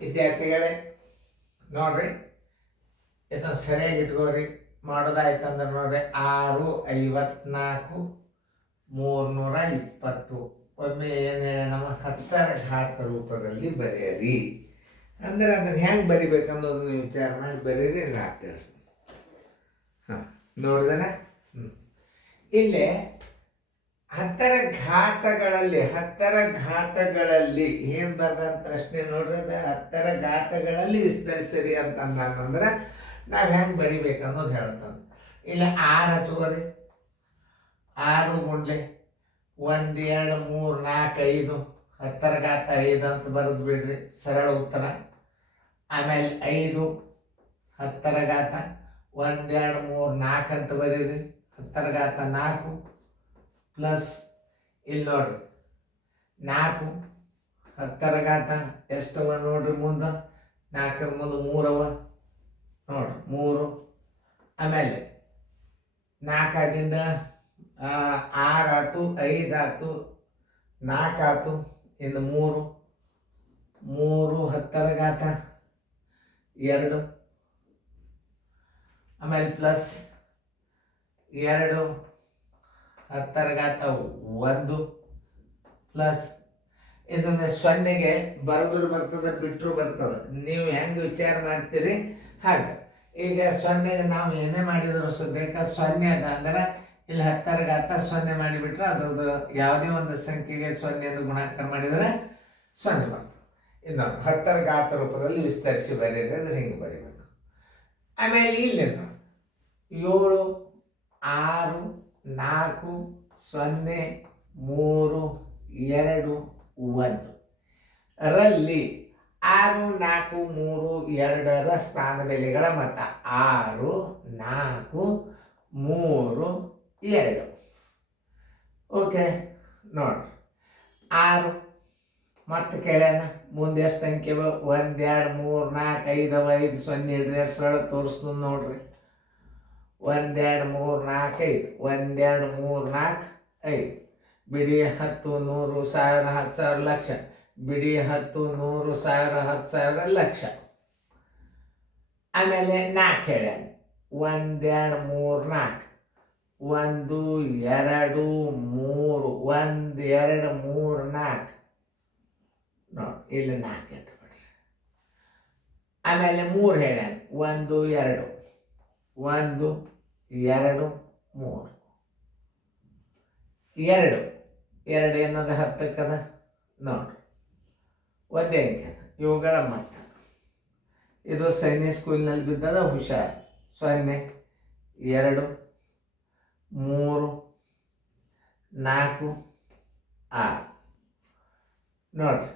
ವಿದ್ಯಾರ್ಥಿಗಳೇ ನೋಡ್ರಿ, ಇದನ್ನು ಸರಿಯಾಗಿ ಇಟ್ಕೋರಿ. ಮಾಡೋದಾಯ್ತಂದ್ರೆ ನೋಡ್ರಿ 654 320. ಒಮ್ಮೆ ಏನು ಹೇಳಿ ನಮ್ಮ 10ರ ಘಾತ ರೂಪದಲ್ಲಿ ಬರೆಯಿರಿ. ಅಂದ್ರೆ ಅದನ್ನು ಹೆಂಗೆ ಬರಿಬೇಕನ್ನೋದನ್ನು ವಿಚಾರ ಮಾಡಿ ಬರೀರಿ, ನಾನು ತಿಳಿಸ್ತೀನಿ. ಹಾಂ, ನೋಡಿದಾನ. ಇಲ್ಲೇ 10ರ ಘಾತಗಳಲ್ಲಿ ಏನು ಬರ್ದಂತ ಪ್ರಶ್ನೆ ನೋಡ್ರಿ, ಅದು 10ರ ಘಾತಗಳಲ್ಲಿ ವಿಸ್ತರಿಸಿರಿ ಅಂತಂದ್ರೆ ನಾವು ಹೆಂಗೆ ಬರಿಬೇಕು ಅನ್ನೋದು ಹೇಳ್ತಾನೆ. ಇಲ್ಲ 6 ಹಚ್ಕೋರಿ. 6 ಗುಂಡ್ಲೆ 1 2 3 4 5 10ರ ಘಾತ 5 ಅಂತ ಬರೆದು ಬಿಡ್ರಿ, ಸರಳ ಉತ್ತರ. ಆಮೇಲೆ 5 10ರ ಘಾತ 1 2 3 4 ಅಂತ ಬರೀರಿ, 10ರ ಘಾತ 4 ಪ್ಲಸ್ ಇಲ್ಲಿ ನೋಡ್ರಿ 4 10ರ ಘಾತ ಎಷ್ಟವ ನೋಡ್ರಿ, ಮುಂದೆ 4ರ ಮುಂದೆ 3 ಅವ ನೋಡ್ರಿ, 3. ಆಮೇಲೆ 4 ಆದಿಂದ 6 ಆಯ್ತು, 5 ಆಯ್ತು, 4 ಆಯ್ತು, ಇನ್ನು 3 10ರ ಘಾತ 2. ಆಮೇಲೆ ಪ್ಲಸ್ 2 10ರ ಘಾತ 1 ಪ್ಲಸ್ ಇದನ್ನ 0ಗೆ ಬರೆದ್ರು ಬರ್ತದೆ, ಬಿಟ್ಟರು ಬರ್ತದೆ. ನೀವು ಹೆಂಗೆ ವಿಚಾರ ಮಾಡ್ತೀರಿ ಹಾಗೆ. ಈಗ 0ಗೆ ನಾವು ಏನೇ ಮಾಡಿದ್ರು ಸದ್ಯಕ್ಕೆ 0 ಅದ ಅಂದ್ರೆ ಇಲ್ಲಿ 10ರ ಘಾತ 0 ಮಾಡಿಬಿಟ್ರೆ ಅದ್ರದ್ದು ಯಾವುದೇ ಒಂದು ಸಂಖ್ಯೆಗೆ 0 ಗುಣಾಕಾರ ಮಾಡಿದರೆ 0 ಬರ್ತದೆ. ಇನ್ನು 10ರ ಘಾತ ರೂಪದಲ್ಲಿ ವಿಸ್ತರಿಸಿ ಬರೀರಿ, ಅಂದ್ರೆ ಹಿಂಗೆ ಬರೀಬೇಕು. ಆಮೇಲೆ ಇಲ್ಲಿ 7 6 4 0 3 2 1 ರಲ್ಲಿ 6 4 3 2ರ ಸ್ಥಾನ ಬೆಲೆಗಳ ಮೊತ್ತ 6 4 3 2. ಓಕೆ, ನೋಡ್ರಿ 6 ಮತ್ತೆ ಕೆಳನ ಮುಂದೆ ಎಷ್ಟು ಅಂಕೆ 1 2 3 4 5 5 0 ಇಡ್ರಿ, ಎಷ್ಟು ಸರಳ ತೋರಿಸ್ತು ನೋಡ್ರಿ. 1 2 3 4 5 1 2 3 4 5 ಬಿಡಿ 10 100 1000 10,000 ಲಕ್ಷ, ಬಿಡಿ 10 100 1000 10,000 ಲಕ್ಷ. ಆಮೇಲೆ 4 ಹೇಳ್ಯಾನ 1 2 3 4 1 2 3 1 2 3 4 ನೋಡಿ, ಇಲ್ಲಿ 4 ಇಟ್ಬಿಡ್ರಿ. ಆಮೇಲೆ 3 ಹೇಳ್ಯಾನ 1 2 1 2 3 2 ಏನದ 10ಕ್ಕದ ನೋಡ್ರಿ, ಒಂದೇ ಅಂಕೆ ಅದ. ಇವುಗಳ ಮೊತ್ತ ಇದು ಸೈನ್ಯ ಸ್ಕೂಲ್ನಲ್ಲಿ ಬಿದ್ದದ, ಹುಷಾರು. 0 2 3 4 6 ನೋಡ್ರಿ.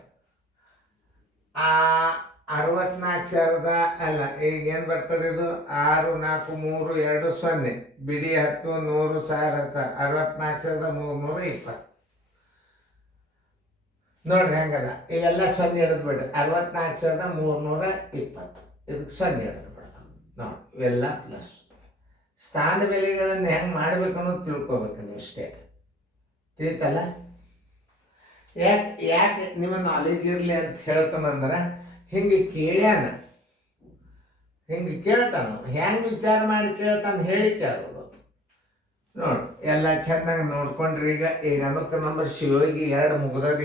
64,000 ಅಲ್ಲ, ಈಗ ಏನು ಬರ್ತದೆ ಇದು 6 4 3 2 0 ಬಿಡಿ 10 100 1000 64,320 ನೋಡ್ರಿ ಹೆಂಗದ. ಇವೆಲ್ಲ 0 ಹಿಡಿದು ಬಿಡ್ರಿ. 64,320 ಇದಕ್ಕೆ 0 ಹಿಡಿದು ಬಿಡ್ರಿ. ನೋಡಿ, ಇವೆಲ್ಲ ಪ್ಲಸ್. ಸ್ಥಾನ ಬೆಲೆಗಳನ್ನು ಹೆಂಗೆ ಮಾಡ್ಬೇಕು ಅನ್ನೋದು ತಿಳ್ಕೊಬೇಕು ನೀವು ಅಷ್ಟೇ. ತಿಳಿತಲ್ಲ? ಯಾಕೆ ನಿಮ್ಮ ನಾಲೆಜ್ ಇರಲಿ ಅಂತ ಹೇಳ್ತಾನಂದ್ರೆ ಹಿಂಗೆ ಕೇಳ್ಯಾನ, ಹಿಂಗೆ ಕೇಳ್ತಾನ, ಹೆಂಗೆ ವಿಚಾರ ಮಾಡಿ ಕೇಳ್ತಾನೆ ಹೇಳಿ ಕೇಳೋದು. ನೋಡಿ, ಎಲ್ಲ ಚೆನ್ನಾಗಿ ನೋಡ್ಕೊಂಡ್ರಿ. ಈಗ ಅನುಕ ನಂಬರ್ ಶಿವಯೋಗಿ 2 ಮುಗ್ದದ.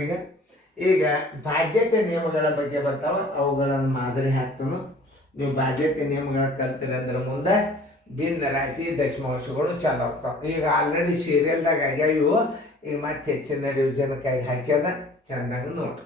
ಈಗ ಬಾಧ್ಯತೆ ನಿಯಮಗಳ ಬಗ್ಗೆ ಬರ್ತಾವ, ಅವುಗಳನ್ನು ಮಾದರಿ ಹಾಕ್ತಾನು. ನೀವು ಬಾಧ್ಯತೆ ನಿಯಮಗಳ ಕಲ್ತಿರಿ ಅಂದ್ರೆ ಮುಂದೆ ಭಿನ್ನ ರಾಶಿ ದಶಮಾಂಶಗಳು ಚಾಲು ಆಗ್ತಾವೆ. ಈಗ ಆಲ್ರೆಡಿ ಸೀರಿಯಲ್ದಾಗ ಆಗ್ಯಾವ ಇವು. ಈಗ ಮತ್ತೆ ಹೆಚ್ಚಿನ ರಿವಿಷನ್ಕಾಗಿ ಹಾಕ್ಯದ, ಚೆನ್ನಾಗಿ ನೋಡ್ರಿ.